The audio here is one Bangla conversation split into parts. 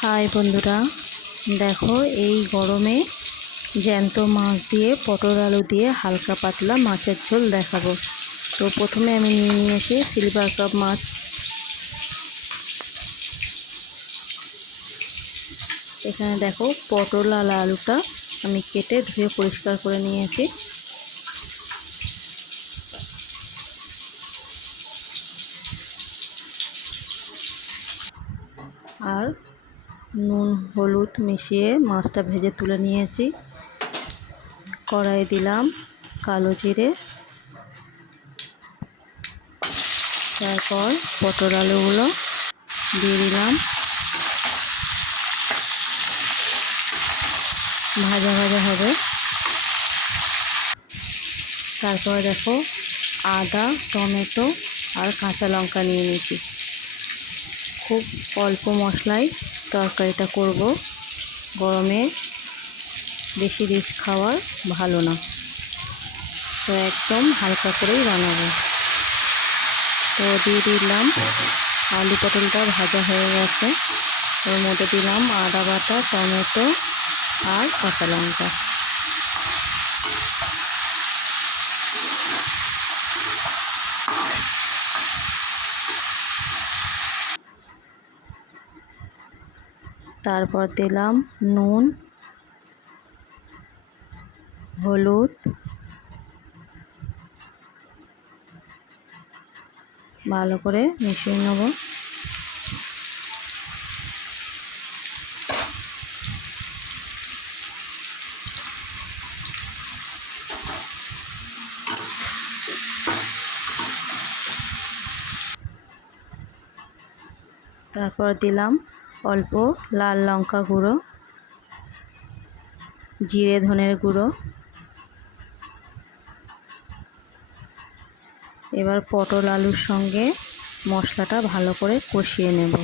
হাই বন্ধুরা, দেখো এই গরমে জ্যান্ত মাছ দিয়ে, পটল আলু দিয়ে হালকা পাতলা মাছের ঝোল দেখাবো। তো প্রথমে আমি নিয়ে নিয়েছি সিলভার কাপ মাছ। এখানে দেখো পটল আর আলুটা আমি কেটে ধুয়ে পরিষ্কার করে নিয়েছি। আর নুন, হলুদ মিশিয়ে মাছটা ভেজে তুলে নিয়েছি। কড়াই দিলাম কালো জিরে। তারপর পটল আলুগুলো দিয়ে দিলাম। ভাজা ভাজা হবে। তারপরে দেখো আদা, টমেটো আর কাঁচা লঙ্কা নিয়ে নিয়েছি। খুব অল্প মশলায় তরকারিটা করব। গরমে বেশি রিচ খাওয়ার ভালো না। তো একদম হালকা করেই বানাবো। তো দিয়ে দিলাম আলু পটলটা ভাজা হয়ে গেছে। ওর মধ্যে দিলাম আদা বাটা, টমেটো আর কাঁচা লঙ্কা। তারপর দিলাম নুন হলুদ ভালো করে মিশিয়ে নেব। তারপর দিলাম অল্প লাল লঙ্কা গুঁড়ো, জিরে ধনের গুঁড়ো। এবার পটল আলুর সঙ্গে মশলাটা ভালো করে কষিয়ে নেব।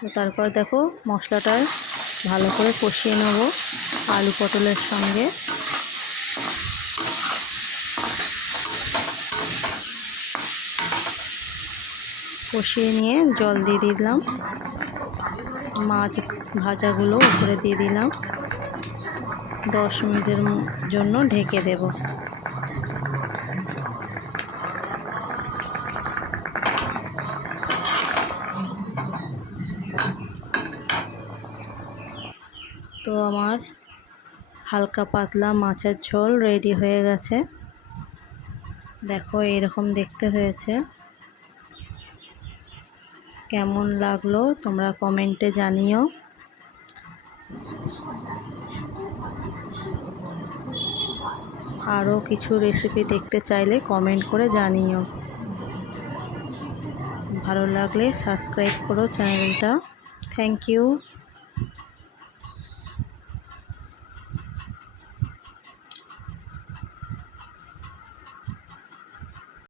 তো তারপর দেখো মশলাটা ভালো করে কষিয়ে নেব আলু পটলের সঙ্গে। কষিয়ে নিয়ে জল দিয়ে দিলাম। মাছ ভাজাগুলো উপরে দিয়ে দিলাম। দশ মিনিটের জন্য ঢেকে দেব। তো আমার হালকা পাতলা মাছের ঝোল রেডি হয়ে গেছে। দেখো এরকম দেখতে হয়েছে। কেমন লাগল তোমরা কমেন্টে জানিও। আরও কিছু রেসিপি দেখতে চাইলে কমেন্ট করে জানিও। ভালো লাগলে সাবস্ক্রাইব করো চ্যানেলটা। Thank you